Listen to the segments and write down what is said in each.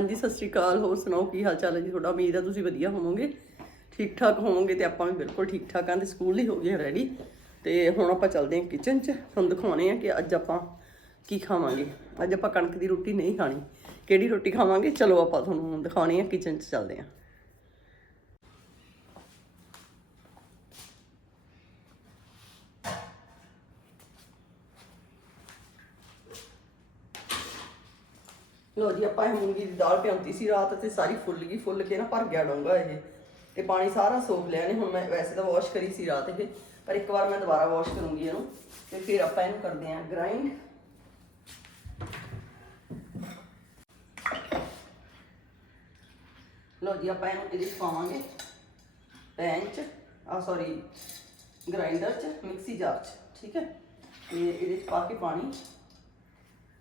ਹਾਂਜੀ, ਸਤਿ ਸ਼੍ਰੀ ਅਕਾਲ। ਹੋਰ ਸੁਣਾਓ, ਕੀ ਹਾਲ ਚਾਲ ਹੈ ਜੀ ਤੁਹਾਡਾ? ਉਮੀਦ ਹੈ ਤੁਸੀਂ ਵਧੀਆ ਹੋਵੋਗੇ। ਠੀਕ ਠਾਕ ਹੋਵੋਗੇ ਤੇ ਆਪਾਂ ਵੀ ਬਿਲਕੁਲ ਠੀਕ ਠਾਕ ਆਂ ਤੇ ਸਕੂਲ ਲਈ ਹੋ ਗਏ ਰੈਡੀ ਤੇ ਹੁਣ ਆਪਾਂ ਚੱਲਦੇ ਹਾਂ ਕਿਚਨ 'ਚ। ਤੁਹਾਨੂੰ ਦਿਖਾਉਣੇ ਆ ਕਿ ਅੱਜ ਆਪਾਂ ਕੀ ਖਾਵਾਂਗੇ। ਅੱਜ ਆਪਾਂ ਕਣਕ ਦੀ ਰੋਟੀ ਨਹੀਂ ਖਾਣੀ। ਕਿਹੜੀ ਰੋਟੀ ਖਾਵਾਂਗੇ? ਚਲੋ ਆਪਾਂ ਤੁਹਾਨੂੰ ਦਿਖਾਉਣੇ ਆ ਕਿਚਨ 'ਚ ਚੱਲਦੇ ਹਾਂ। ਲੋ ਜੀ, ਆਪਾਂ ਇਹ ਮੂੰਗੀ ਦੀ ਦਾਲ ਭਿਉਂਤੀ ਸੀ ਰਾਤ ਤੇ ਸਾਰੀ ਫੁੱਲ ਗਈ, ਫੁੱਲ ਕੇ ਨਾ ਭਰ ਗਿਆ ਡੋਂਗਾ ਇਹ। ਤੇ ਪਾਣੀ ਸਾਰਾ ਸੋਖ ਲਿਆ ਨੇ ਹੁਣ ਮੈਂ ਵੈਸੇ ਤਾਂ ਵਾਸ਼ ਕਰੀ ਸੀ ਰਾਤ ਇਹ, ਪਰ ਇੱਕ ਵਾਰ ਮੈਂ ਦੁਬਾਰਾ ਵਾਸ਼ ਕਰੂੰਗੀ ਇਹਨੂੰ, ਤੇ ਫਿਰ ਆਪਾਂ ਇਹਨੂੰ ਕਰਦੇ ਆਂ ਗ੍ਰਾਈਂਡ ਲੋ ਜੀ, ਆਪਾਂ ਇਹਨੂੰ ਇਹਦੇ 'ਚ ਪਾਵਾਂਗੇ ਪੈਨ 'ਚ ਆ ਸੌਰੀ ਗ੍ਰਾਈਂਡਰ 'ਚ, ਮਿਕਸੀ ਜਾਰ 'ਚ, ਠੀਕ ਹੈ? ਤੇ ਇਹਦੇ 'ਚ ਪਾ ਕੇ ਪਾਣੀ,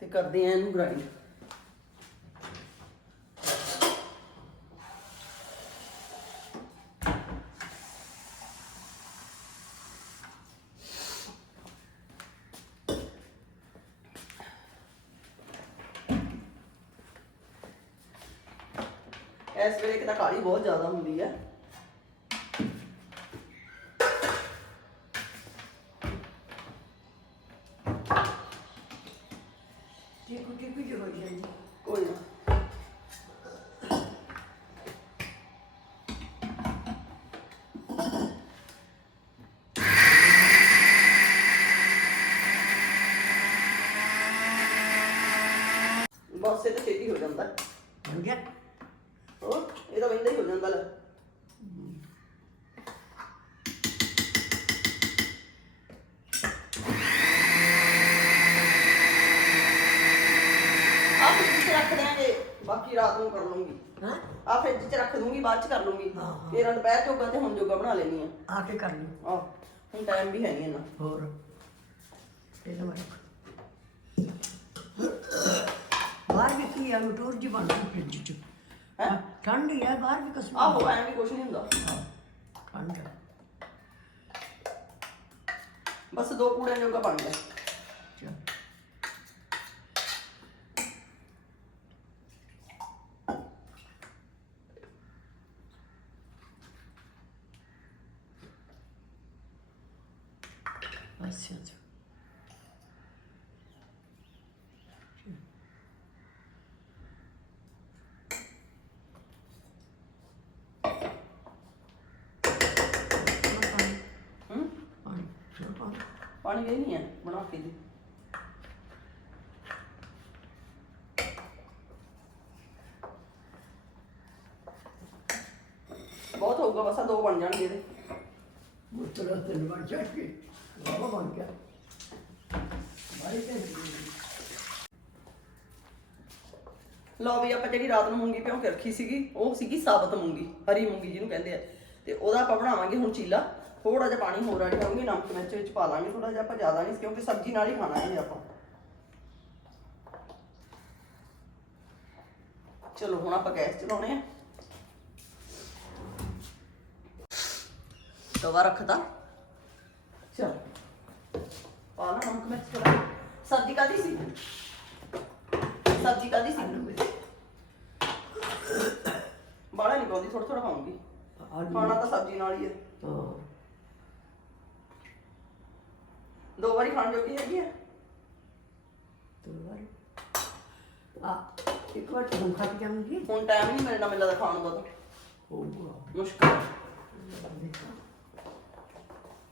ਤੇ ਕਰਦੇ ਆਂ ਇਹਨੂੰ ਗ੍ਰਾਈਂਡ ਇਸ ਵੇਲੇ ਕਿਤਾ ਕਾਲੀ ਬਹੁਤ ਜ਼ਿਆਦਾ ਹੁੰਦੀ ਹੈ ਜੋ ਹੋ ਜਾਂਦੀ। ਕੋਈ ਨਾ। ਬਸ ਇਹ ਤਾਂ ਛੇਤੀ ਹੋ ਜਾਂਦਾ। ਹੋ ਗਿਆ। ਹੋਰ ਇਹ ਤਾਂ ਵੰਦਾ ਹੀ ਹੋ ਜਾਂਦਾ ਲੈ। ਆ ਫ੍ਰਿਜ 'ਚ ਰੱਖ ਦਿਆਂਗੇ ਬਾਕੀ ਰਾਤ ਨੂੰ ਕਰ ਲੂੰਗੀ ਹਾਂ? ਆ ਫ੍ਰਿਜ 'ਚ ਰੱਖ ਦੂੰਗੀ ਬਾਅਦ 'ਚ ਕਰ ਲੂੰਗੀ ਹਾਂ, ਹਾਂ। ਤੇਰਾ ਦੁਪਹਿਰ ਜੋਗਾ ਤੇ ਹੁਣ ਜੋਗਾ ਬਣਾ ਲੈਣੀ ਆ ਆ ਕੇ ਕਰ ਲਈ। ਆ ਹੁਣ ਟਾਈਮ ਵੀ ਹੈ ਨਹੀਂ ਇੰਨਾ। ਹੋਰ? ਬਾਹਰ ਵੀ ਕੀ ਆ ਮਟੂਰ ਜੀ ਬਣ ਗਈ ਫ੍ਰਿਜ ਚ। ਹੈ? ਠੰਡ ਹੀ ਬਾਹਰ ਵੀ ਕਸਮ ਆਹੋ ਐਂ ਵੀ ਕੁਝ ਨਹੀਂ ਹੁੰਦਾ। ਠੰਡ। ਬਸ ਦੋ ਕੂੜਿਆਂ ਜੋਗਾ ਬਣ ਗਿਆ ਚੱਲ ਅੱਛਾ ਅੱਛਾ ਹੂੰ ਪਾਣੀ ਚਲੋ ਪਾਣੀ ਪਾਣੀ ਗਈ ਨਹੀਂ ਹੈ ਬਣਾ ਕੇ ਦੇ। ਬਹੁਤ ਹੋਊਗਾ ਬਸ ਆਹ ਦੋ ਬਣ ਜਾਣਗੇ ਇਹਦੇ। ਮੁੱਤਰਾ ਤੇ ਬਣ ਕੇ ਬਾਬਾ ਬਣ ਗਿਆ। ਬਾਈ ਤੇ ਲਓ ਵੀ ਆਪਾਂ ਜਿਹੜੀ ਰਾਤ ਨੂੰ ਮੂੰਗੀ ਭਿਉਂ ਕੇ ਰੱਖੀ ਸੀਗੀ ਉਹ ਸੀਗੀ ਸਾਬਤ ਮੂੰਗੀ ਹਰੀ ਮੂੰਗੀ ਜਿਹਨੂੰ ਕਹਿੰਦੇ ਆ। ਤੇ ਉਹਦਾ ਆਪਾਂ ਬਣਾਵਾਂਗੇ ਹੁਣ ਚੀਲਾ। ਥੋੜਾ ਜਿਹਾ ਪਾਣੀ ਹੋਰ ਐਡ ਕਰਾਂਗੇ ਨਮਕ ਮਿਰਚ ਵਿੱਚ ਪਾ ਲਾਂਗੇ ਥੋੜਾ ਜਿਹਾ ਆਪਾਂ ਜ਼ਿਆਦਾ ਨਹੀਂ ਕਿਉਂਕਿ ਸਬਜ਼ੀ ਨਾਲ ਹੀ ਖਾਣਾ ਇਹ ਆਪਾਂ। ਚਲੋ ਹੁਣ ਆਪਾਂ ਗੈਸ ਚਲਾਉਣੇ ਆ। ਤਵਾ ਰੱਖਦਾ ਚਲ। ਪਾ ਲਾ ਨਮਕ ਮਿਰਚ ਥੋੜਾ ਸਬਜ਼ੀ ਕਾਦੀ ਸੀ? ਸਬਜ਼ੀ ਕਾਦੀ ਸੀ? ਬਾਲਾ ਨਹੀਂ ਪਾਉਂਦੀ ਥੋੜਾ ਥੋੜਾ ਆਲੂ ਖਾਣਾ ਤਾਂ ਸਬਜ਼ੀ ਨਾਲ ਹੀ ਹੈ ਹਾਂ। ਦੋ ਵਾਰੀ ਖਾਣ ਜੋਗੀ ਹੈਗੀ ਹੈ ਦੋ ਵਾਰ। ਆ ਇੱਕ ਵਾਰ ਤੁਮ ਖਾ ਕੇ ਜਾਵਾਂਗੀ। ਹੁਣ ਟਾਈਮ ਨਹੀਂ ਮਿਲਣਾ ਮੈਨੂੰ ਲੱਗਦਾ ਖਾਣ ਦਾ ਤਾਂ ਹੋਊਗਾ। ਮੁਸ਼ਕਲ।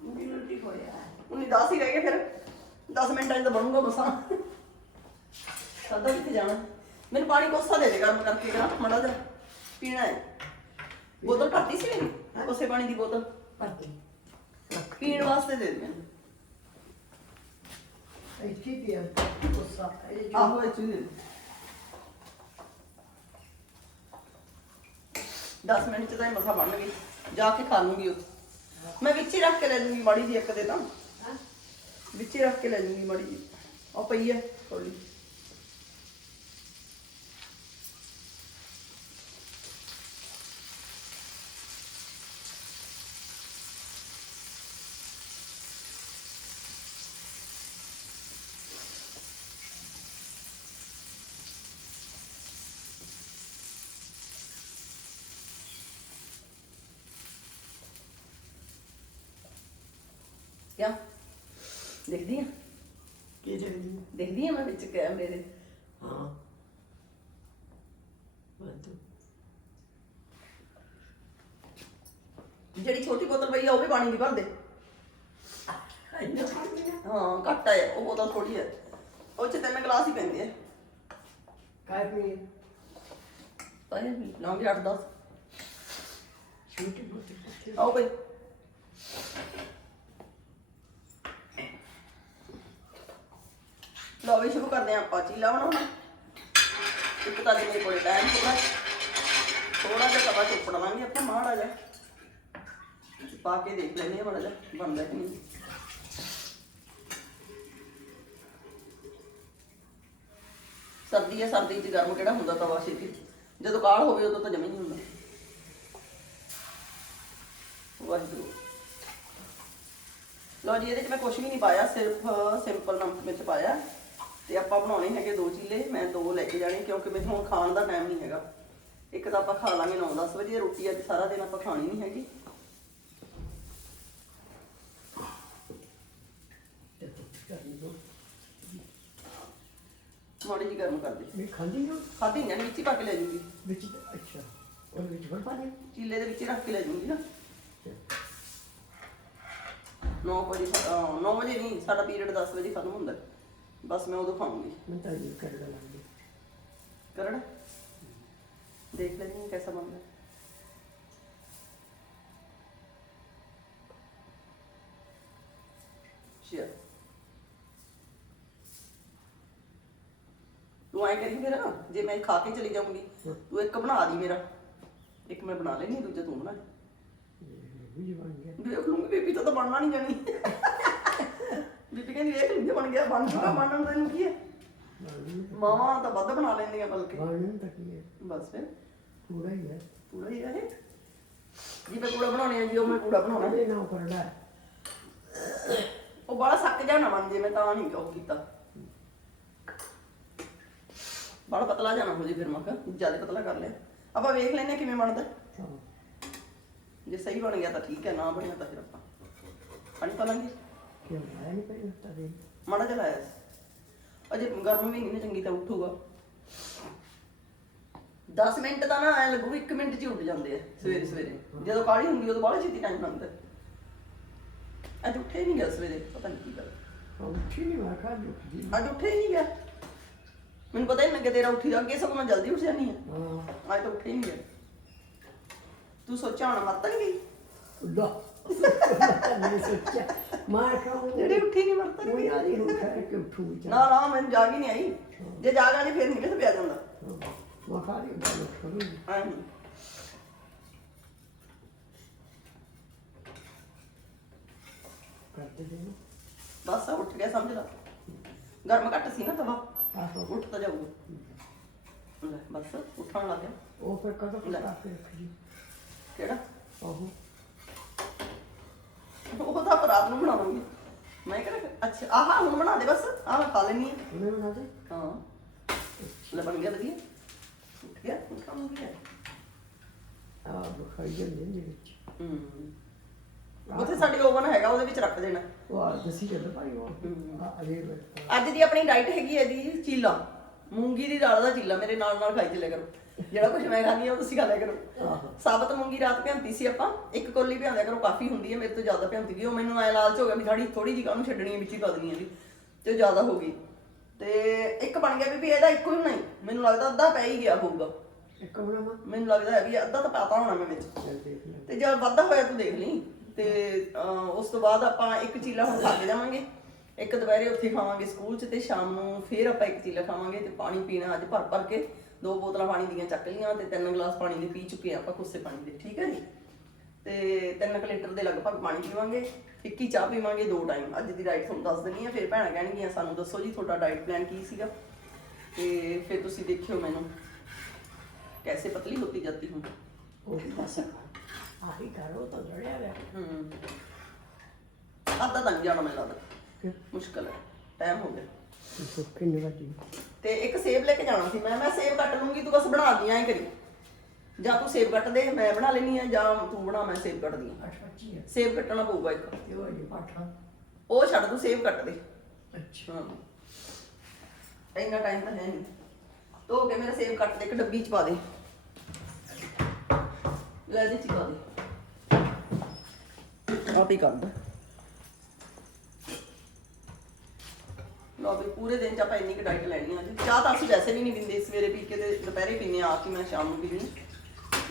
ਮੇਰੀ ਰੋਟੀ ਹੋਇਆ। ਉਨੀ 10 ਹੀ ਰਹਿ ਗਏ ਫਿਰ। 10 ਮਿੰਟਾਂ 'ਚ ਤਾਂ ਬਣੂਗਾ ਮਸਾਂ। ਸਾਦਾ ਕਿੱਥੇ ਜਾਣਾ? ਮੈਨੂੰ ਪਾਣੀ ਕੋਸਾ ਦੇ ਦੇ ਗਰਮ ਕਰਕੇ ਕਰਾ ਮੜਾ ਜਾ ਪੀਣਾ ਹੈ। ਬੋਤਲ ਭਰਤੀ ਸੀ ਮੇਰੀ? ਕੋਸੇ ਪਾਣੀ ਦੀ ਬੋਤਲ। ਪਤੀ ਪੀਣ ਵਾਸਤੇ ਦੇ ਦੇ ਮੈਨੂੰ ਇੱਥੇ ਪਿਆ ਕੋਸਾ ਇਹ ਜੋ ਆਹੋ ਇਹ ਚੀਜ਼ ਦੇ 10 ਮਿੰਟ ਚ ਤਾਂ ਇਹ ਮਸਾ ਬਣ ਗਈ ਜਾ ਕੇ ਖਾ ਲੂੰਗੀ ਉਹ ਮੈਂ ਵਿੱਚ ਹੀ ਰੱਖ ਕੇ ਲੈ ਜੂੰਗੀ ਮਾੜੀ ਜੀ ਇੱਕ ਦੇ ਤਾਂ ਵਿੱਚ ਹੀ ਰੱਖ ਕੇ ਲੈ ਜੂੰਗੀ ਮਾੜੀ ਜੀ ਉਹ ਪਈ ਹੈ ਥੋੜੀ ਕਿਆ ਦੇਖਦੀ ਆ ਕੀ ਦੇਖਦੀ ਦੇਖਦੀ ਆ ਮੈਂ ਵਿੱਚ ਕੈਮਰੇ ਦੇ ਹਾਂ। ਬੰਦ ਜਿਹੜੀ ਛੋਟੀ ਬੋਤਲ ਪਈ ਆ ਉਹ ਵੀ ਪਾਣੀ ਦੀ ਭਰ ਦੇ ਪਾਣੀ ਹੈ ਘੱਟ ਹੈ ਉਹ ਬੋਤਲ ਥੋੜੀ ਹੈ ਉਹ ਚ ਤਿੰਨ ਗਲਾਸ ਹੀ ਪੈਂਦੇ ਆ। ਕਾਹ ਪੀ ਪਾਏ ਵੀ ਲਾਉਂਗੇ 8 10 ਛੋਟੀ ਬੋਤਲ ਕਿੱਥੇ ਆਓ ਬਈ। ਲਓ ਵੀ ਸ਼ੁਰੂ ਕਰਦੇ ਹਾਂ ਆਪਾਂ ਚੀਲਾ ਬਣਾਉਣਾ। ਇੱਕ ਤਾਂ ਮੇਰੇ ਕੋਲ ਟਾਈਮ ਥੋੜਾ ਥੋੜਾ ਜਿਹਾ ਤਵਾ ਚੁੱਪ ਲਵਾਂਗੇ ਆਪਾਂ, ਮਾੜਾ ਜਿਹਾ। ਪਾ ਕੇ ਦੇਖ ਲੈਂਦੇ ਹਾਂ ਮਾੜਾ ਜਿਹਾ, ਬਣਦਾ ਕਿ ਨਹੀਂ। ਸਰਦੀ ਹੈ ਸਰਦੀ 'ਚ ਗਰਮ ਕਿਹੜਾ ਹੁੰਦਾ ਤਵਾ ਛੇਤੀ? ਜਦੋਂ ਕਾਲ ਹੋਵੇ ਉਦੋਂ ਤਾਂ ਜਮੇ ਨਹੀਂ ਹੁੰਦਾ। ਵਾਹਿਗੁਰੂ। ਲਓ ਜੀ, ਇਹਦੇ 'ਚ ਮੈਂ ਕੁਝ ਵੀ ਨਹੀਂ ਪਾਇਆ, ਸਿਰਫ ਸਿੰਪਲ ਨਮਕ ਮਿਰਚ ਪਾਇਆ। ਤੇ ਆਪਾਂ ਬਣਾਉਣੇ ਹੈਗੇ ਦੋ ਚੀਲੇ ਮੈਂ ਦੋ ਲੈ ਕੇ ਜਾਣੇ ਕਿਉਂਕਿ ਮੈਨੂੰ ਹੁਣ ਖਾਣ ਦਾ ਟਾਈਮ ਨਹੀਂ ਹੈਗਾ। ਇੱਕ ਤਾਂ ਆਪਾਂ ਖਾ ਲਾਂਗੇ 9-10 ਵਜੇ ਰੋਟੀ ਅੱਜ ਸਾਰਾ ਦਿਨ ਆਪਾਂ ਖਾਣੀ ਨਹੀਂ ਹੈਗੀ। ਮਾੜੀ ਜੀ ਗਰਮ ਕਰ ਦੇ ਮੈਂ ਖਾਂਦੀ ਨਾ ਖਾਧੀ ਨਹੀਂ ਵਿੱਚ ਹੀ ਪਾ ਕੇ ਲੈ ਜੂਗੀ। ਵਿੱਚ ਅੱਛਾ। ਉਹਦੇ ਵਿੱਚ ਬੜ ਪਾ ਦੇ। ਚੀਲੇ ਦੇ ਵਿੱਚ ਰੱਖ ਕੇ ਲੈ ਜੂਗੀ ਨਾ। 9 ਵਜੇ 9 ਵਜੇ ਨਹੀਂ ਸਾਡਾ ਪੀਰੀਅਡ 10 ਵਜੇ ਖਤਮ ਹੁੰਦਾ। ਹੈ। ਬਸ ਮੈਂ ਉਦੋਂ ਖਾਊਂਗੀ ਮੈਂ ਤਾਂ ਇਹ ਕਰ ਲਾਂਗੀ ਕਰੜ ਦੇਖ ਲੈਂਦੇ ਹਾਂ कैसा बनता है शेयर ਤੂੰ ਐ ਕਰੀ ਫਿਰ ਜੇ ਮੈਂ ਖਾ ਕੇ ਚਲੀ ਜਾਊਂਗੀ ਤੂੰ ਇੱਕ ਬਣਾ ਦੀ ਮੇਰਾ ਇੱਕ ਮੈਂ ਬਣਾ ਲੈਣੀ ਦੂਜਾ ਤੂੰ ਬਣਾ ਲਈ ਇਹ ਵੀ ਬਣ ਗਿਆ ਦੇਖ ਲੂੰਗੀ ਬੀਬੀ ਬਣਨਾ ਕਹਿੰਦੀ ਵੇਖ ਜੇ ਬਣ ਗਿਆ ਬਣ ਜੂਗਾ ਬਣਨ ਦਾ ਇਹਨੂੰ ਕੀ ਹੈ? ਮਾਵਾਂ ਤਾਂ ਵੱਧ ਬਣਾ ਲੈਂਦੀਆਂ ਬਲਕਿ। ਬਾਣ ਤਾਂ ਕੀ ਹੈ? ਬਸ ਫਿਰ। ਪੂਰਾ ਹੀ ਹੈ। ਪੂਰਾ ਹੀ ਹੈ ਜੀ ਮੈਂ ਪੂੜਾ ਬਣਾਉਣੇ ਆ ਜੀ ਉਹ ਮੈਂ ਪੂੜਾ ਬਣਾਉਣਾ ਉਹਦੇ ਨਾਲ ਕਰਦਾ ਉਹ ਬੜਾ ਸੱਕ ਜਾ ਨਾ ਬਣ ਜੇ ਮੈਂ ਤਾਂ ਨਹੀਂ ਉਹ ਕੀਤਾ। ਬੜਾ ਪਤਲਾ ਜਾਣਾ ਹੋ ਜੇ ਫਿਰ ਮੈਂ ਕਿਹਾ ਜ਼ਿਆਦਾ ਪਤਲਾ ਕਰ ਲਿਆ। ਆਪਾਂ ਵੇਖ ਲੈਨੇ ਕਿਵੇਂ ਬਣਦਾ। ਜੇ ਸਹੀ ਬਣ ਗਿਆ ਤਾਂ ਠੀਕ ਹੈ ਨਾ ਬਣਿਆ ਤਾਂ ਫਿਰ ਆਪਾਂ। ਪਾਣੀ ਪਾ ਲਾਂਗੇ। ਕਿਉਂ ਆਇਆ? ਨਹੀਂ ਪਈ ਤਾਂ ਦੇ ਮਾੜਾ ਜਿਹਾ ਲਾਇਆ ਸੀ। ਅਜੇ ਗਰਮ ਵੀ ਨਹੀਂ ਚੰਗੀ ਤਾਂ ਉੱਠੂਗਾ। 10 ਮਿੰਟ ਤਾਂ ਨਾ ਐ ਲੱਗੂ 1 ਮਿੰਟ ਚ ਹੀ ਉੱਡ ਜਾਂਦੇ ਆ ਸਵੇਰੇ ਸਵੇਰੇ। ਜਦੋਂ ਕਾਲੀ ਹੁੰਦੀ ਉਦੋਂ ਬਾਹਲਾ ਛੇਤੀ ਟਾਈਮ ਲੰਘਦਾ। ਅੱਜ ਉੱਠੇ ਨਹੀਂ ਗਿਆ ਸਵੇਰੇ ਪਤਾ ਨਹੀਂ ਕੀ ਗੱਲ। ਉੱਠੀ ਨਹੀਂ ਮੈਂ ਕਹਾ ਦੁਖਦੀ ਅੱਜ ਉੱਠੇ ਨਹੀਂ ਗਿਆ। ਮੈਨੂੰ ਪਤਾ ਹੀ ਨਹੀਂ ਲੱਗਿਆ ਤੇਰਾ ਉੱਠੀ ਦਾ ਅੱਗੇ ਸਗੋਂ ਮੈਂ ਜਲਦੀ ਉੱਠ ਜਾਨੀ ਆ। ਅੱਜ ਤਾਂ ਉੱਠੇ ਨਹੀਂ ਗਿਆ। ਤੂੰ ਸੋਚਿਆ ਹੋਣਾ ਨਹੀਂ ਗਈ ਲਾ। ਮੈਂ ਸੋਚਿਆ। ਮਾਰ ਖਾਉਂ ਜਿਹੜੀ ਉੱਠੀ ਨਹੀਂ ਮਰ ਤਾਂ ਨਹੀਂ ਉਹ ਗਈ ਯਾਰ ਇਹ ਉੱਠਾ ਕਿ ਉੱਠੂ ਜਾ ਨਾ ਨਾ ਮੈਨੂੰ ਜਾਗ ਹੀ ਨਹੀਂ ਆਈ। ਜੇ ਜਾਗ ਆਣੀ ਫਿਰ ਨਹੀਂ ਕਿਤੇ ਪਿਆ ਜਾਂਦਾ। ਮੈਂ ਖਾ ਲਈ ਗੱਲ ਕਰੀ ਐਂ ਨੀ। ਕਰਦੇ ਦੇ ਬਸ ਉੱਠ ਗਿਆ ਸਮਝ ਲਾ। ਗਰਮ ਘੱਟ ਸੀ ਨਾ ਤਵਾ। ਆਹੋ। ਉੱਠ ਤਾਂ ਜਾਊਗਾ। ਲੈ ਬਸ ਉੱਠਣ ਲੱਗ ਗਿਆ। ਉਹ ਫਿਰ ਕਦੋਂ ਲੈ। ਪਕਾ ਕੇ ਰੱਖੀ? ਕਿਹੜਾ? ਆਹੋ। ਉਹ ਤਾਂ ਆਪਾਂ ਰਾਤ ਨੂੰ ਬਣਾਵਾਂਗੇ। ਮੈਂ ਕਿਹਾ ਅੱਛਾ ਆਹ ਹੁਣ ਬਣਾ ਦੇ ਬਸ ਆਹ ਮੈਂ ਖਾ ਲੈਣੀ ਉਹਨੇ ਬਣਾ ਦੇ? ਹਾਂ। ਲੈ ਬਣ ਗਿਆ ਵਧੀਆ। ਉੱਠ ਗਿਆ ਉੱਠਣ ਨੂੰ ਗਿਆ। ਆ ਬਖਾਈ ਜਾਂਦੇ ਨੇ ਵਿੱਚ। ਹੂੰ। ਉੱਥੇ ਸਾਡੀ ਓਵਨ ਹੈਗਾ ਉਹਦੇ ਵਿੱਚ ਰੱਖ ਦੇਣਾ। ਆ ਦਸੀ ਜਾਂਦਾ ਭਾਈ ਉਹ। ਆ ਅਜੇ ਬੈਠਾ। ਅੱਜ ਦੀ ਆਪਣੀ ਡਾਈਟ ਹੈਗੀ ਹੈ ਦੀ ਚੀਲਾ। ਮੂੰਗੀ ਦੀ ਦਾਲ ਦਾ ਚੀਲਾ ਮੇਰੇ ਨਾਲ ਨਾਲ ਖਾਈ ਚੱਲਿਆ ਕਰੋ। ਜਿਹੜਾ ਕੁਝ ਮੈਂ ਖਾਂਦੀ ਹਾਂ ਉਹ ਤੁਸੀਂ ਖਾ ਲਿਆ ਕਰੋ। ਸਾਬਤ ਮੂੰਗੀ ਰਾਤ ਭਿਆਂਤੀ ਸੀ ਆਪਾਂ। ਇੱਕ ਕੋਲੀ ਭਿਆਂਦਿਆ ਕਰੋ ਕਾਫੀ ਹੁੰਦੀ ਹੈ ਮੇਰੇ ਤੋਂ ਜ਼ਿਆਦਾ ਭਿਆਂਤੀ ਗਈ ਉਹ ਮੈਨੂੰ ਐ ਲਾਲਚ ਹੋ ਗਿਆ ਵੀ ਥੋੜੀ ਥੋੜੀ ਜਿਹੀ ਕਾਹਨੂੰ ਛੱਡਣੀ ਹੈ ਵਿੱਚ ਹੀ ਪਾ ਦੇਣੀ ਹੈ ਵੀ ਤੇ ਜ਼ਿਆਦਾ ਹੋ ਗਈ। ਤੇ ਇੱਕ ਬਣ ਗਿਆ ਵੀ ਵੀ ਇਹਦਾ ਇੱਕੋ ਹੀ ਨਹੀਂ ਮੈਨੂੰ ਲੱਗਦਾ ਅੱਧਾ ਪੈ ਹੀ ਗਿਆ ਹੋਊਗਾ। ਇੱਕ ਬਣਾਵਾ ਮੈਨੂੰ ਲੱਗਦਾ ਹੈ ਵੀ ਅੱਧਾ ਤਾਂ ਪਾਤਾ ਹੋਣਾ ਮੈਂ ਵਿੱਚ। ਲੈ। ਤੇ ਜਦ ਵਾਧਾ ਹੋਇਆ ਤੂੰ ਦੇਖ ਲਈ। ਤੇ ਉਸ ਤੋਂ ਬਾਅਦ ਆਪਾਂ ਇੱਕ ਚੀਲਾ ਹੁਣ ਖਾ ਕੇ ਜਾਵਾਂਗੇ। ਇੱਕ ਦੁਪਹਿਰੇ ਉੱਥੇ ਖਾਵਾਂਗੇ ਸਕੂਲ 'ਚ ਤੇ ਸ਼ਾਮ ਨੂੰ ਫੇਰ ਆਪਾਂ ਇੱਕ ਚੀਲਾ ਖਾਵਾਂਗੇ ਤੇ ਪਾਣੀ ਪੀਣਾ ਅੱਜ ਭਰ ਭਰ ਕੇ। ਦੋ ਬੋਤਲਾਂ ਪਾਣੀ ਦੀਆਂ ਚੱਕ ਲਈਆਂ ਤੇ ਤਿੰਨ ਗਲਾਸ ਪਾਣੀ ਦੇ ਪੀ ਚੁੱਕੇ ਆ ਆਪਾਂ ਕੋਸੇ ਪਾਣੀ ਦੇ ਠੀਕ ਹੈ ਜੀ? ਤੇ ਤਿੰਨ ਕੁ ਲੀਟਰ ਦੇ ਲਗਭਗ ਪਾਣੀ ਪੀਵਾਂਗੇ ਇੱਕ ਹੀ ਚਾਹ ਪੀਵਾਂਗੇ ਦੋ ਟਾਈਮ ਅੱਜ ਦੀ ਡਾਈਟ ਤੁਹਾਨੂੰ ਦੱਸ ਦਿੰਨੀ ਆ ਫਿਰ ਭੈਣਾਂ ਕਹਿਣਗੀਆਂ ਸਾਨੂੰ ਦੱਸੋ ਜੀ ਤੁਹਾਡਾ ਡਾਈਟ ਪਲਾਨ ਕੀ ਸੀਗਾ? ਤੇ ਫਿਰ ਤੁਸੀਂ ਦੇਖਿਓ ਮੈਨੂੰ ਕੈਸੇ ਪਤਲੀ ਹੋਤੀ ਜਾਂਦੀ ਹੂੰ ਉਹ ਆਹੀ ਕਰੋ ਤਾਂ ਜੜਿਆ ਗਿਆ ਹੂੰ। ਅੱਧਾ ਤਾਂ ਨਹੀਂ ਜਾਣਾ ਮੈਨੂੰ ਲੱਗਦਾ। ਮੁਸ਼ਕਲ ਹੈ ਟਾਈਮ ਹੋ ਗਿਆ। ਸੁੱਕੀ ਨਹੀਂ ਵੱਜੀ ਤੇ ਇੱਕ ਸੇਬ ਲੈ ਕੇ ਜਾਣਾ ਸੀ। ਮੈਂ ਮੈਂ ਸੇਬ ਕੱਟ ਲੂੰਗੀ ਤੂੰ ਬਸ ਬਣਾ ਦੀ ਐਂ ਕਰੀ। ਜਾਂ ਤੂੰ ਸੇਬ ਕੱਟ ਦੇ ਮੈਂ ਬਣਾ ਲੈਣੀ ਆ ਜਾਂ ਤੂੰ ਬਣਾ ਮੈਂ ਸੇਬ ਕੱਟਦੀ ਆ। ਅੱਛਾ ਹੈ ਸੇਬ ਕੱਟਣਾ ਪਊਗਾ ਇੱਕ। ਤੇ ਉਹ ਇਹ ਪਾਠਾ? ਉਹ ਛੱਡ ਤੂੰ ਸੇਵ ਕੱਟ ਦੇ। ਅੱਛਾ। ਹਾਂ। ਇੰਨਾ ਟਾਈਮ ਤਾਂ ਹੈ ਨਹੀਂ। ਧੋ ਕੇ ਮੇਰਾ ਸੇਵ ਕੱਟ ਦੇ ਇੱਕ ਡੱਬੀ ਚ ਪਾ ਦੇ। ਲੈ ਦੇ ਚ ਪਾ ਦੇ। ਆਪ ਹੀ ਕੱਢ ਲਓ ਵੀ ਪੂਰੇ ਦਿਨ ਚ ਆਪਾਂ ਇੰਨੀ ਕੁ ਡਾਈਟ ਲੈਣੀ ਆ ਜੀ। ਚਾਹ ਤਾਂ ਅਸੀਂ ਵੈਸੇ ਵੀ ਨਹੀਂ ਪੀਂਦੇ, ਸਵੇਰੇ ਪੀ ਕੇ ਤੇ ਦੁਪਹਿਰੇ ਪੀਂਦੇ ਆ ਆ ਕੇ ਮੈਂ ਸ਼ਾਮ ਨੂੰ ਪੀਣੀ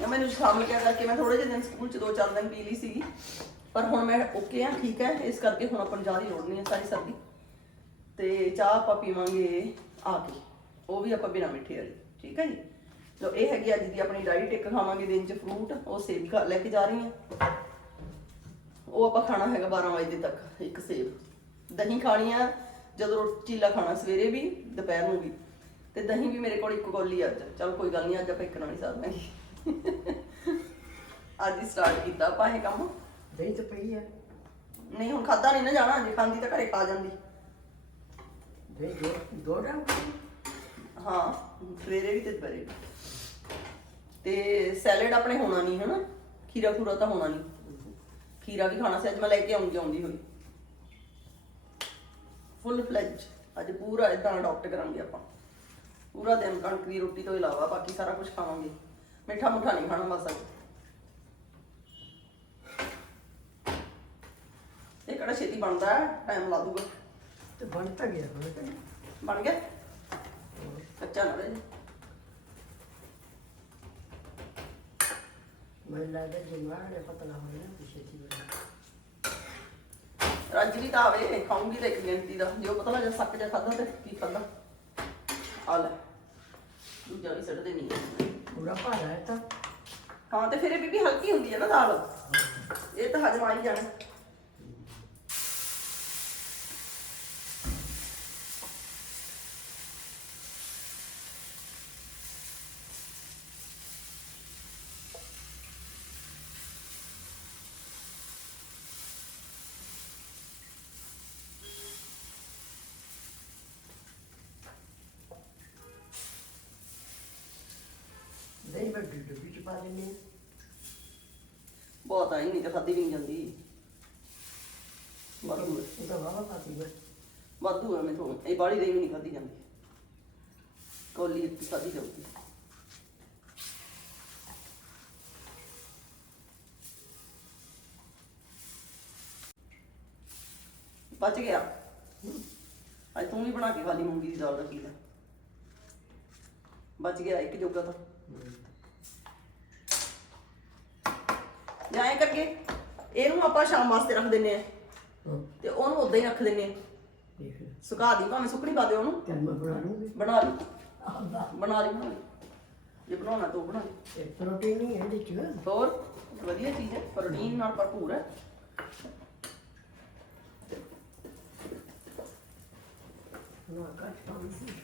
ਜਾਂ ਮੈਨੂੰ ਸ਼ਾਮ ਨੂੰ ਕਿਹਾ ਕਰਕੇ ਮੈਂ ਥੋੜੇ ਜਿਹੇ ਦਿਨ ਸਕੂਲ ਚ ਦੋ ਚਾਰ ਦਿਨ ਪੀ ਲਈ ਸੀਗੀ। ਪਰ ਹੁਣ ਮੈਂ ਓਕੇ ਆ, ਠੀਕ ਹੈ ਇਸ ਕਰਕੇ ਹੁਣ ਆਪਾਂ ਨੂੰ ਜ਼ਿਆਦਾ ਲੋੜ ਨਹੀਂ ਹੈ ਸਾਰੀ ਸਰਦੀ। ਤੇ ਚਾਹ ਆਪਾਂ ਪੀਵਾਂਗੇ ਆ ਕੇ। ਉਹ ਵੀ ਆਪਾਂ ਬਿਨਾਂ ਮਿੱਠੇ ਵਾਲੀ, ਠੀਕ ਹੈ ਜੀ? ਲੋ ਇਹ ਹੈਗੀ ਅੱਜ ਦੀ ਆਪਣੀ ਡਾਈਟ ਇੱਕ ਖਾਵਾਂਗੇ ਦਿਨ ਚ ਫਰੂਟ ਉਹ ਸੇਬ ਲੈ ਕੇ ਜਾ ਰਹੀ ਹਾਂ ਉਹ ਆਪਾਂ ਖਾਣਾ ਹੈਗਾ 12 ਵਜੇ ਤੱਕ, ਇੱਕ ਸੇਬ। ਦਹੀਂ ਖਾਣੀ ਆ ਜਦੋਂ ਰੋਟੀ ਚੀਲਾ ਖਾਣਾ ਸਵੇਰੇ ਵੀ ਦੁਪਹਿਰ ਨੂੰ ਵੀ। ਤੇ ਦਹੀਂ ਵੀ ਮੇਰੇ ਕੋਲ ਇੱਕ ਕੌਲੀ ਆ ਅੱਜ। ਚਲ ਕੋਈ ਗੱਲ ਨਹੀਂ ਅੱਜ ਆਪਾਂ ਇੱਕ ਨਾਲ ਹੀ ਸਾਰ ਲਾਂਗੇ। ਅੱਜ ਹੀ ਸਟਾਰਟ ਕੀਤਾ ਆਪਾਂ ਇਹ ਕੰਮ। ਦਹੀਂ ਤਾਂ ਪਈ ਹੈ ਨਹੀਂ ਹੁਣ ਖਾਦਾ ਨਹੀਂ ਨਾ ਜਾਣਾ ਜੇ ਖਾਂਦੀ ਤਾਂ ਘਰੇ ਖਾ ਜਾਂਦੀ। ਦਹੀਂ ਦੋ ਦੋ ਡਾਂ ਹਾਂ ਸਵੇਰੇ ਵੀ ਤੇ ਦੁਪਹਿਰੇ ਵੀ। ਤੇ ਸੈਲਡ ਆਪਣੇ ਹੋਣਾ ਨਹੀਂ ਹਨਾ? ਖੀਰਾ ਖੂਰਾ ਤਾਂ ਹੋਣਾ ਨਹੀਂ। ਖੀਰਾ ਵੀ ਖਾਣਾ ਸੀ ਅੱਜ ਮੈਂ ਲੈ ਕੇ ਆਉਂਗੀ ਆਉਂਦੀ ਹੋਈ। ਫੁੱਲ ਫਲੈਜ ਅੱਜ ਪੂਰਾ ਇਦਾਂ ਅਡਾਪਟ ਕਰਾਂਗੇ ਆਪਾਂ। ਪੂਰਾ ਦਿਨ ਕਣਕ ਦੀ ਰੋਟੀ ਤੋਂ ਇਲਾਵਾ ਬਾਕੀ ਸਾਰਾ ਕੁਝ ਖਾਵਾਂਗੇ। ਮਿੱਠਾ ਮੁੱਠਾ ਨਹੀਂ ਖਾਣਾ ਬਸ ਅੱਜ। ਇਹ ਕਿਹੜਾ ਛੇਤੀ ਬਣਦਾ ਹੈ? ਟਾਈਮ ਲਾ ਦੂਗਾ। ਤੇ ਬਣ ਤਾਂ ਗਿਆ ਹੁਣ ਤਾਂ ਬਣ ਗਿਆ? ਕੱਚਾ ਨਾ ਰਹੇ ਮੈਨੂੰ ਲੱਗਦਾ ਜਮਾਨ ਨੇ ਪਤਲਾ ਹੋ ਗਿਆ ਪਿੱਛੇ ਦੀ ਰਾਜਵੀ ਤਾਂ ਆਵੇ ਖਾਉਂਗੀ ਤਾਂ ਇੱਕ ਗਿਣਤੀ ਦਾ। ਜੇ ਉਹ ਪਤਾ ਲੱਗਾ ਸੱਕ ਜਾ ਖਾਦਾ ਤੇ ਕੀ ਖਾਦਾ ਆ ਲੈ। ਦੂਜਾ ਵੀ ਸੱਟ ਦੇਣੀ ਹੈ ਪੂਰਾ ਭਾਰਾ ਹੈ ਤਾਂ। ਹਾਂ ਤੇ ਫਿਰ ਇਹ ਬੀਬੀ ਹਲਕੀ ਹੁੰਦੀ ਹੈ ਨਾ ਦਾਲ। ਇਹ ਤਾਂ ਹਜਮ ਆ ਹੀ ਜਾਣਾ ਦਹੀਂ ਮੈਂ ਡੱਬੀ ਚ ਪਾ ਦਿੰਦੀ ਹਾਂ ਬਹੁਤ ਆਈ ਨਹੀਂ ਤਾਂ ਖਾਦੀ ਨਹੀਂ ਜਾਂਦੀ। ਵਾਧੂ ਹੈ ਇਹ ਤਾਂ ਵਾਵਾ ਪਾਤੀ ਮੈਂ ਵਾਧੂ ਹੈ ਮੈਥੋਂ। ਇਹ ਬਾੜੀ ਦੇ ਵੀ ਨਹੀਂ ਖਾਦੀ ਜਾਂਦੀ। ਕੋਲੀ ਇੱਕ ਖਾਦੀ ਜਾਊਗੀ। ਬਚ ਗਿਆ। ਅੱਜ ਤੂੰ ਵੀ ਬਣਾ ਕੇ ਖਾਲੀ ਮੂੰਗੀ ਦੀ ਦਾਲ ਦਾ ਕੀ ਬਚ ਗਿਆ ਇੱਕ ਜੋਗਾ ਤਾਂ। ਜਾਏ ਕਰਕੇ ਇਹਨੂੰ ਆਪਾਂ ਸ਼ਾਮ ਵਾਸਤੇ ਰੱਖ ਦਿੰਨੇ ਆ ਹਾਂ। ਤੇ ਉਹਨੂੰ ਉਦਾਂ ਹੀ ਰੱਖ ਦਿੰਨੇ ਆ ਦੇਖ ਲੈ। ਸੁਕਾ ਦੀ ਭਾਵੇਂ ਸੁੱਕਣੀ ਪਾ ਦਿਓ ਉਹਨੂੰ। ਚੱਲ ਮੈਂ ਬਣਾ ਲੂੰਗੀ। ਬਣਾ ਲਈ। ਬਣਾ ਲਈ ਬਣਾ ਲਈ। ਜੇ ਬਣਾਉਣਾ ਤਾਂ ਉਹ ਬਣਾ ਲਈ। ਇਹ ਪ੍ਰੋਟੀਨ ਨਹੀਂ ਹੈ ਇਹਦੇ ਚ ਹੋਰ ਵਧੀਆ ਚੀਜ਼ ਹੈ। ਪ੍ਰੋਟੀਨ ਨਾਲ ਭਰਪੂਰ ਹੈ। ਨਾ ਕੱਟ ਪਾਉਂਦੀ ਸੀ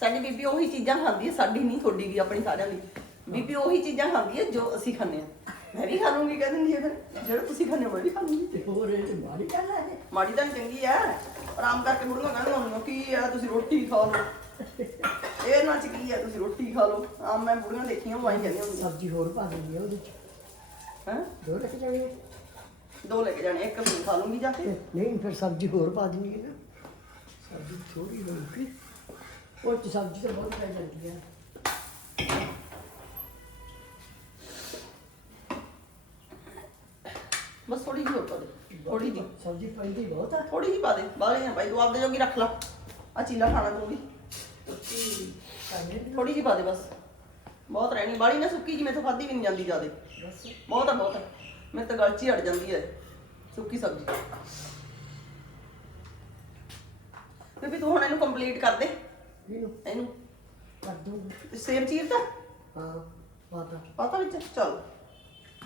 ਸਾਡੀ ਬੀਬੀ ਉਹੀ ਚੀਜ਼ਾਂ ਖਾਂਦੀ ਹੈ ਸਾਡੀ ਨਹੀਂ ਤੁਹਾਡੀ ਵੀ ਆਪਣੀ ਸਾਰਿਆਂ ਦੀ ਬੀਬੀ ਉਹੀ ਚੀਜ਼ਾਂ ਖਾਂਦੀ ਹੈ ਜੋ ਅਸੀਂ ਖਾਂਦੇ ਆ ਮੈਂ ਵੀ ਖਾ ਲੂੰਗੀ ਕਹਿ ਦਿੰਦੀ ਹੈ ਫਿਰ। ਜਿਹੜਾ ਤੁਸੀਂ ਹੋ ਮੈਂ ਵੀ ਖਾ ਲੂੰਗੀ। ਤੇ ਹੋਰ ਇਹ ਤੇ ਮਾਰੀ ਗੱਲ ਹੈ ਇਹ। ਮਾੜੀ ਤਾਂ ਚੰਗੀ ਹੈ ਆਰਾਮ ਕਰਕੇ ਮੁੜੀਆਂ ਕਹਿੰਦੇ ਹੁੰਦੀਆਂ ਕੀ ਆ ਤੁਸੀਂ ਰੋਟੀ ਖਾ ਲਓ। ਇਹ ਨਾ ਚ ਕੀ ਆ ਤੁਸੀਂ ਰੋਟੀ ਖਾ ਲਓ। ਆ ਮੈਂ ਬੁੜੀਆਂ ਦੇਖੀਆਂ ਉਹ ਆਈ ਕਹਿੰਦੀਆਂ ਹੁੰਦੀਆਂ। ਸਬਜ਼ੀ ਹੋਰ ਪਾ ਦਿੰਦੀ ਆ ਉਹਦੇ ਚ। ਹੈ? ਦੋ ਲੱਗ ਜਾਣੀ ਦੋ ਲੈ ਕੇ ਜਾਣੇ ਇੱਕ ਮੈਂ ਖਾ ਲੂੰਗੀ ਜਾ ਕੇ। ਨਹੀਂ ਫਿਰ ਸਬਜ਼ੀ ਹੋਰ ਪਾ ਦਿੰਦੀ ਹੈ ਨਾ। ਸਬਜ਼ੀ ਥੋੜੀ ਹੋਊਗੀ ਉਹ ਚ ਸਬਜ਼ੀ ਤਾਂ ਬਹੁਤ ਪੈ ਜਾਂਦੀ ਹੈ ਥੋੜੀ ਜਿਹੀ। ਸਬਜ਼ੀ ਪੈਂਦੀ ਬਹੁਤ ਆ। ਥੋੜੀ ਜਿਹੀ ਪਾ ਦੇ ਬਾਹਲੀ ਨਾ ਭਾਈ ਤੂੰ ਆਪਦੇ ਜੋਗੀ ਰੱਖ ਲਾ। ਆ ਚੀਲਾ ਖਾਣਾ ਤੂੰ ਵੀ। ਥੋੜੀ ਜਿਹੀ ਪਾ ਦੇ ਬਸ। ਬਹੁਤ ਰਹਿਣੀ ਬਾਹਲੀ ਨਾ ਸੁੱਕੀ ਜੀ ਮੈਥੋਂ ਖਾਦੀ ਵੀ ਨਹੀਂ ਜਾਂਦੀ ਜਿਆਦੇ। ਬਸ। ਬਹੁਤ ਆ ਬਹੁਤ ਆ। ਮੇਰੇ ਤਾਂ ਗਲ 'ਚ ਹੀ ਅੜ ਜਾਂਦੀ ਹੈ ਸੁੱਕੀ ਸਬਜ਼ੀ। ਬੀਬੀ ਤੂੰ ਹੁਣ ਇਹਨੂੰ ਕੰਪਲੀਟ ਕਰ ਦੇ। ਇਹਨੂੰ? ਇਹਨੂੰ। ਕਰ ਦੂੰਗੀ ਤੇ ਸੇਬ ਚੀਰ ਤਾ? ਹਾਂ ਪਾਤਾ ਪਤਾ ਵਿੱਚ? ਚੱਲ।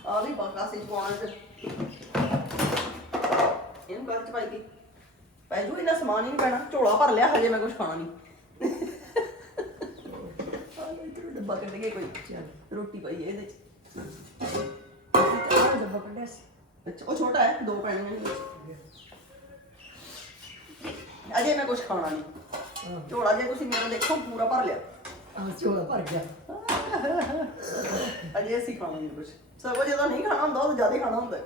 ਆ ਵੀ ਬਾਕਾਸੇ ਚ ਪਾਉਣਾ ਤੇ ਘਰ ਚ ਪਾਈ ਗਈ ਪੈ ਜੂ ਇਹਨਾਂ ਸਮਾਨ ਹੀ ਨਹੀਂ ਪੈਣਾ। ਝੋਲਾ ਭਰ ਲਿਆ ਹਜੇ ਮੈਂ ਕੁਝ ਖਾਣਾ ਨਹੀਂ। ਇੱਧਰੋਂ ਡੱਬਾ ਕੱਢ ਕੇ ਕੋਈ ਰੋਟੀ ਪਈ ਹੈ ਇਹਦੇ ਚ। ਆਹ ਡੱਬਾ ਕੱਢਿਆ ਸੀ। ਵਿੱਚ ਉਹ ਛੋਟਾ ਹੈ ਦੋ ਪੈਣੀਆਂ ਨੇ ਵਿੱਚ ਅਜੇ ਮੈਂ ਕੁਝ ਖਾਣਾ ਨਹੀਂ। ਝੋਲਾ ਜੇ ਤੁਸੀਂ ਮੇਰਾ ਦੇਖੋ ਪੂਰਾ ਭਰ ਲਿਆ। ਆਹ ਝੋਲਾ ਭਰ ਗਿਆ। ਅਜੇ ਅਸੀਂ ਖਾਵਾਂਗੇ ਕੁਝ ਸਗੋਂ ਜਦੋਂ ਨਹੀਂ ਖਾਣਾ ਹੁੰਦਾ ਉਹ ਜ਼ਿਆਦਾ ਖਾਣਾ ਹੁੰਦਾ।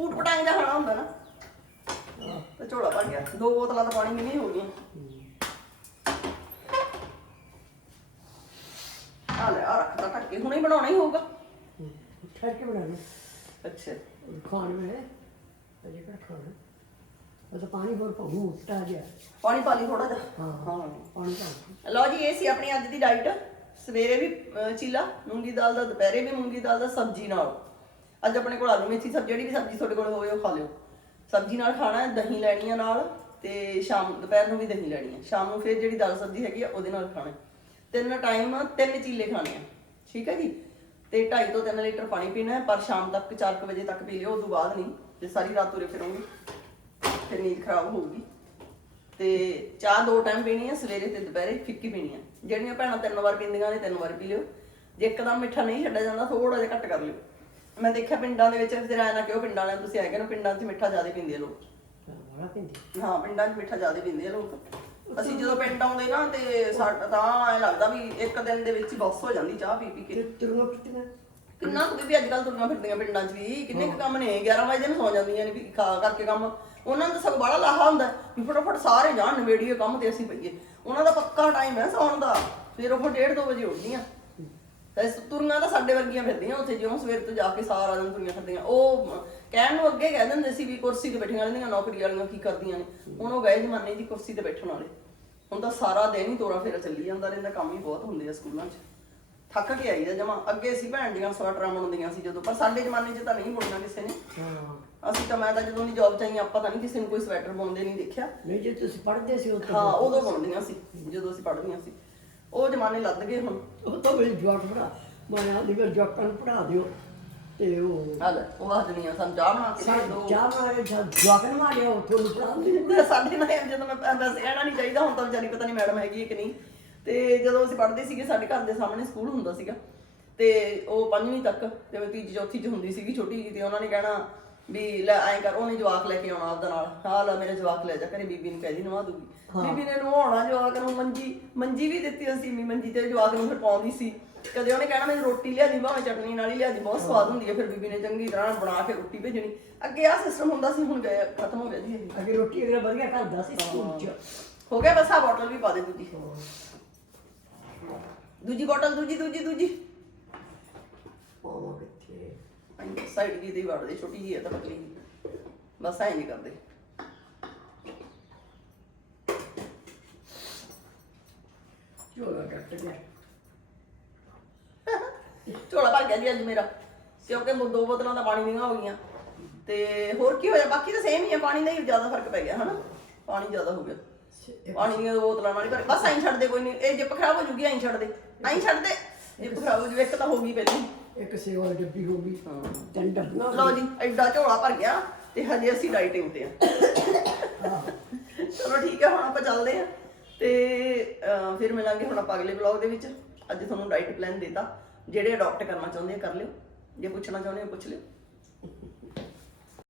ਊਟ ਪਟਾਂਗ ਦਾ ਖਾਣਾ ਹੁੰਦਾ ਨਾ। ਝੋਲਾ ਭਰ ਗਿਆ। ਦੋ ਬੋਤਲਾਂ ਤਾਂ ਪਾਣੀ ਦੀਆਂ ਹੀ ਗਈਆਂ ਆ ਲੈ ਆ ਰੱਖਦਾ ਢੱਕ। ਕੇ ਹੁਣੇ ਬਣਾਉਣਾ ਹੀ ਹੋਊਗਾ। ਠਹਿਰ ਕੇ ਬਣਾ ਲਓ ਅੱਛਾ। ਖਾਣ ਵੇਲੇ ਅਜੇ ਕਰ ਖਾਣਾ? ਉਹ ਤਾਂ ਪਾਣੀ ਹੋਰ ਪਾਉਂ ਮੁੱਟਾ ਜਿਹਾ। ਪਾਣੀ ਪਾ ਲਈ ਥੋੜਾ ਜਿਹਾ। ਹਾਂ ਹਾਂ। ਪਾਣੀ ਪਾ ਲਓ ਜੀ ਇਹ ਸੀ ਆਪਣੀ ਅੱਜ ਦੀ ਡਾਈਟ ਸਵੇਰੇ ਵੀ ਅਹ, ਚੀਲਾ ਮੂੰਗੀ ਦਾਲ ਦਾ ਦੁਪਹਿਰੇ ਵੀ ਮੂੰਗੀ ਦਾਲ ਦਾ ਸਬਜ਼ੀ ਨਾਲ। ਅੱਜ ਆਪਣੇ ਕੋਲ ਆਲੂ ਮੇਥੀ ਸਬਜ਼ੀ ਜਿਹੜੀ ਵੀ ਸਬਜ਼ੀ ਤੁਹਾਡੇ ਕੋਲ ਹੋਵੇ ਉਹ ਖਾ ਲਿਓ। ਸਬਜ਼ੀ ਨਾਲ ਖਾਣਾ ਹੈ, ਦਹੀਂ ਲੈਣੀ ਆ ਨਾਲ ਤੇ ਸ਼ਾਮ, ਦੁਪਹਿਰ ਨੂੰ ਵੀ ਦਹੀਂ ਲੈਣੀ ਆ ਸ਼ਾਮ ਨੂੰ ਫਿਰ ਜਿਹੜੀ ਦਾਲ ਸਬਜ਼ੀ ਹੈਗੀ ਆ ਉਹਦੇ ਨਾਲ ਖਾਣਾ ਹੈ। ਤਿੰਨ ਟਾਈਮ ਤਿੰਨ ਚੀਲੇ ਖਾਣੇ ਆ, ਠੀਕ ਹੈ ਜੀ? ਤੇ 2.5 ਤੋਂ 3 ਲੀਟਰ ਪਾਣੀ ਪੀਣਾ ਹੈ, ਪਰ ਸ਼ਾਮ ਤੱਕ 4 ਵਜੇ ਤੱਕ ਪੀ ਲਿਓ ਉਸ ਤੋਂ ਬਾਅਦ ਨਹੀਂ। ਜੇ ਸਾਰੀ ਰਾਤ ਉਰੇ ਫਿਰੋਗੇ, ਫਿਰ ਨੀਂਦ ਖਰਾਬ ਹੋਊਗੀ। ਤੇ ਚਾਹ ਦੋ ਟਾਈਮ ਪੀਣੀ ਹੈ, ਸਵੇਰੇ ਤੇ ਦੁਪਹਿਰੇ ਫਿੱਕੀ ਪੀਣੀ ਹੈ। ਜਿਹੜੀਆਂ ਭੈਣਾਂ ਤਿੰਨ ਵਾਰ ਪੀਂਦੀਆਂ ਨੇ, ਤਿੰਨ ਵਾਰ ਪੀ ਲਿਓ। ਜੇ ਇੱਕਦਮ ਮਿੱਠਾ ਨਹੀਂ ਛੱਡਿਆ ਜਾਂਦਾ ਥੋੜਾ ਜਿਹਾ ਘੱਟ ਕਰ ਲਿਓ। ਮੈਂ ਦੇਖਿਆ ਪਿੰਡਾਂ ਦੇ ਵਿੱਚ ਫਿਰ ਆਇਆ ਨਾ ਕਿਉਂ ਪਿੰਡਾਂ ਵਾਲਿਆਂ ਨੂੰ ਤੁਸੀਂ ਆਏ ਕਿ ਪਿੰਡਾਂ 'ਚ ਮਿੱਠਾ ਜ਼ਿਆਦਾ ਪੀਂਦੇ ਆ ਲੋਕ। ਪਿੰਦੀ ਹਾਂ ਪਿੰਡਾਂ 'ਚ ਮਿੱਠਾ ਜ਼ਿਆਦਾ ਪੀਂਦੇ ਆ ਲੋਕ। ਅਸੀਂ ਜਦੋਂ ਪਿੰਡ ਆਉਂਦੇ ਨਾ ਤੇ ਸਾਡਾ ਤਾਂ ਐ ਲੱਗਦਾ ਵੀ ਇੱਕ ਦਿਨ ਦੇ ਵਿੱਚ ਹੀ ਬਸ ਹੋ ਜਾਂਦੀ ਚਾਹ ਪੀ ਪੀ ਕੇ। ਤੁਰਨਾ ਕਿਤਨਾ ਕਿੰਨਾ ਕੁ ਵੀ ਅੱਜ ਕੱਲ ਤੁਰੀਆਂ ਫਿਰਦੀਆਂ ਪਿੰਡਾਂ 'ਚ ਵੀ ਕਿੰਨੇ ਕੁ ਕੰਮ ਨੇ 11 ਵਜੇ ਨੂੰ ਸੌ ਜਾਂਦੀਆਂ ਨੇ ਵੀ ਖਾ ਕਰਕੇ ਕੰਮ। ਉਹਨਾਂ ਦਾ ਸਭ ਬੜਾ ਲਾਹਾ ਹੁੰਦਾ ਵੀ ਫਟਾਫਟ ਸਾਰੇ ਜਾਣ ਨਵੇੜੀਏ ਕੰਮ ਤੇ ਅਸੀਂ ਪਈਏ ਉਹਨਾਂ ਦਾ ਪੱਕਾ ਟਾਈਮ ਹੈ ਸੌਣ ਦਾ ਫਿਰ ਉਹ 1:30 2 ਵਜੇ ਉੱਠਦੀਆਂ। ਤੇ ਤੁਰੀਆਂ ਤਾਂ ਸਾਡੇ ਵਰਗੀਆਂ ਫਿਰਦੀਆਂ ਉੱਥੇ ਜਿਉਂ ਸਵੇਰ ਤੋਂ ਜਾ ਕੇ ਸਾਰਾ ਦਿਨ ਤੁਰੀਆਂ ਫਿਰਦੀਆਂ। ਉਹ ਮ, ਕਹਿਣ ਨੂੰ ਅੱਗੇ ਕਹਿ ਦਿੰਦੇ ਸੀ ਵੀ ਕੁਰਸੀ ਤੇ ਬੈਠੀਆਂ ਰਹਿੰਦੀਆਂ ਨੌਕਰੀ ਵਾਲੀਆਂ ਕੀ ਕਰਦੀਆਂ ਨੇ। ਹੁਣ ਉਹ ਗਏ ਜ਼ਮਾਨੇ ਦੀ ਕੁਰਸੀ ਤੇ ਬੈਠਣ ਵਾਲੇ। ਹੁਣ ਤਾਂ ਸਾਰਾ ਦਿਨ ਹੀ ਤੋਰਾ ਫੇਰਾ ਚੱਲੀ ਜਾਂਦਾ ਰਹਿੰਦਾ ਕੰਮ ਹੀ ਬਹੁਤ ਹੁੰਦੇ ਆ ਸਕੂਲਾਂ 'ਚ। ਥੱਕ ਕੇ ਆਈਦਾ ਜਮਾ। ਅੱਗੇ ਸੀ ਭੈਣ ਦੀਆਂ ਸਵੈਟਰਾਂ ਬਣਦੀਆਂ ਸੀ ਜਦੋਂ ਪਰ ਸਾਡੇ ਜ਼ਮਾਨੇ 'ਚ ਤਾਂ ਨਹੀਂ ਬੁਣਨਾ ਕਿਸੇ ਨੇ। ਹਾਂ। ਅਸੀਂ ਤਾਂ ਮੈਂ ਤਾਂ ਜਦੋਂ ਦੀ ਜੌਬ 'ਚ ਆਈ ਆਪਾਂ ਤਾਂ ਨਹੀਂ ਕਿਸੇ ਨੂੰ ਕੋਈ ਸਵੈਟਰ ਬੁਣਦੇ ਨਹੀਂ ਦੇਖਿਆ। ਨਹੀਂ ਜੇ ਤੁਸੀਂ ਪੜ੍ਹਦੇ ਸੀ ਤਾਂ ਹਾਂ ਉਦੋਂ ਬੁਣਦੀਆਂ ਸੀ ਜਦੋਂ ਅਸੀਂ ਪੜ੍ਹਦੀਆਂ ਸੀ। ਉਹ ਜ਼ਮਾਨੇ ਲੱਦ ਗਏ ਹੁਣ। ਉਹ ਤਾਂ ਮੇਰੀ ਜਵਾਕ ਪੜਾ ਮੈਂ ਆਂਦੀ ਮੇਰੇ ਜਵਾਕਾਂ ਨੂੰ ਪੜਾ ਦਿਓ। ਤੇ ਉਹ ਹਾਲ ਉਹ ਆਦਮੀਆਂ ਸਾਨੂੰ ਚਾਹ ਬਣਾ ਕੇ ਦੇ। ਦਿਓ ਚਾਹ ਮਾਰੇ ਜਵਾਕ ਨੂੰ ਮਾਰਿਆ ਉਹ ਤੁਹਾਨੂੰ ਪੜਾਉਂਦੇ ਸਾਡੇ ਨਾਲ ਜਦੋਂ ਮੈਂ ਵੈਸੇ ਕਹਿਣਾ ਨਹੀਂ ਚਾਹੀਦਾ ਹੁਣ ਤਾਂ ਵਿਚਾਰੀ ਪਤਾ ਨਹੀਂ ਮੈਡਮ ਹੈਗੀ ਹੈ ਕਿ ਨਹੀਂ। ਤੇ ਜਦੋਂ ਅਸੀਂ ਪੜ੍ਹਦੇ ਸੀਗੇ ਸਾਡੇ ਘਰ ਦੇ ਸਾਹਮਣੇ ਸਕੂਲ ਹੁੰਦਾ ਸੀਗਾ। ਤੇ ਉਹ ਪੰਜਵੀਂ ਤੱਕ ਜਿਵੇਂ ਤੀਜੀ ਚੌਥੀ ਚ ਹੁੰਦੀ ਸੀਗੀ ਛੋਟੀ ਜਿਹੀ ਤੇ ਉਹਨਾਂ ਨੇ ਕਹਿਣਾ ਵੀ ਲੈ ਐਂ ਕਰ ਉਹਨੇ ਜਵਾਕ ਲੈ ਕੇ ਆਉਣਾ ਆਪਦਾ ਨਾਲ। ਹਾਂ ਲੈ ਮੇਰੇ ਜਵਾਕ ਲੈ ਜਾ ਕਰੇ ਬੀਬੀ ਨੂੰ ਕਹਿ ਦੀ ਨਵਾ ਦੂਗੀ। ਬੀਬੀ ਨੇ ਨਵਾਉਣਾ ਜਵਾਕ ਨੂੰ ਮੰਜੀ ਮੰਜੀ ਵੀ ਦਿੱਤੀ ਅਸੀਂ ਵੀ ਮੰਜੀ ਤੇ ਜਵਾਕ ਨੂੰ ਫਿਰ ਪਾਉਂਦੀ ਸੀ। ਕਦੇ ਉਹਨੇ ਕਹਿਣਾ ਮੈਨੂੰ ਰੋਟੀ ਲਿਆ ਦੀ ਭਾਵੇਂ ਚਟਨੀ ਨਾਲ ਹੀ ਲਿਆ ਦੀ ਬਹੁਤ ਸਵਾਦ ਹੁੰਦੀ ਹੈ। ਫਿਰ ਬੀਬੀ ਨੇ ਚੰਗੀ ਤਰ੍ਹਾਂ ਬਣਾ ਕੇ ਰੋਟੀ ਭੇਜਣੀ। ਅੱਗੇ ਆ ਸਿਸਟਮ ਹੁੰਦਾ ਸੀ ਹੁਣ ਗਏ ਖਤਮ ਹੋ ਗਿਆ ਜੀ ਇਹ। ਅੱਗੇ ਰੋਟੀ ਅਗਰ ਵਧੀਆ ਕਰਦਾ ਸੀ ਸਕੂਲ ਚ। ਹੋ ਗਿਆ ਬਸ ਆ ਬੋਟਲ ਵੀ ਪਾ ਦੇ ਦੂਜੀ। ਦੂਜੀ ਬੋਟਲ ਦੂਜੀ ਦੂਜੀ ਦੂਜੀ। ਪਾਵਾਂ ਕਿੱਥੇ ਸਾਈਡ ਜੀ ਦੀ ਵੜ ਦੇ ਛੋਟੀ ਜੀ ਹੈ ਤਾਂ ਪਤਲੀ ਜੀ ਬਸ ਐਂ ਨਹੀਂ ਕਰਦੇ। ਝੋਲਾ ਕੱਟ ਗਿਆ। ਝੋਲਾ ਭਰ ਗਿਆ ਜੀ ਅੱਜ ਮੇਰਾ। ਕਿਉਂਕਿ ਮੋ- ਦੋ ਬੋਤਲਾਂ ਦਾ ਪਾਣੀ ਦੀਆਂ ਹੋ ਗਈਆਂ। ਤੇ ਹੋਰ ਕੀ ਹੋਇਆ? ਬਾਕੀ ਤਾਂ ਸੇਮ ਹੀ ਹੈ ਪਾਣੀ ਦਾ ਹੀ ਜ਼ਿਆਦਾ ਫ਼ਰਕ ਪੈ ਗਿਆ ਹਨਾ? ਪਾਣੀ ਜ਼ਿਆਦਾ ਹੋ ਗਿਆ। ਪਾਣੀ ਦੀਆਂ ਦੋ ਬੋਤਲਾਂ ਨਾਲ ਹੀ ਬਸ ਐਂ ਛੱਡ ਦੇ ਕੋਈ ਨਹੀਂ ਇਹ ਜਿੱਪ ਖਰਾਬ ਹੋ ਜੂਗੀ ਐਂ ਛੱਡ ਦੇ। ਐਂ ਛੱਡ ਦੇ। ਜਿੱਪ ਖਰਾਬ ਹੋ ਜੂ ਇੱਕ ਤਾਂ ਹੋ ਗਈ ਪਹਿਲੀ। ਇੱਕ ਸੇਵਾ ਦੀ ਡੱਬੀ ਹੋ ਗਈ। ਡੱਬੀਆਂ ਲਓ ਜੀ ਐਡਾ ਝੋਲਾ ਭਰ ਗਿਆ ਤੇ ਹਜੇ ਅਸੀਂ ਡਾਈਟਿੰਗ ਤੇ ਆ। ਚਲੋ ਠੀਕ ਹੈ ਹੁਣ ਆਪਾਂ ਚੱਲਦੇ ਆ। ਤੇ ਅਹ, ਫਿਰ ਮਿਲਾਂਗੇ ਹੁਣ ਆਪਾਂ ਅਗਲੇ ਵਲੌਗ ਦੇ ਵਿੱਚ। ਅੱਜ ਤੁਹਾਨੂੰ ਡਾਈਟ ਪਲਾਨ ਦੇਤਾ। ਜਿਹੜੇ ਅਡਾਪਟ ਕਰਨਾ ਚਾਹੁੰਦੇ ਆ ਕਰ ਲਿਓ। ਜੇ ਪੁੱਛਣਾ ਚਾਹੁੰਦੇ ਹੋ ਪੁੱਛ ਲਿਓ।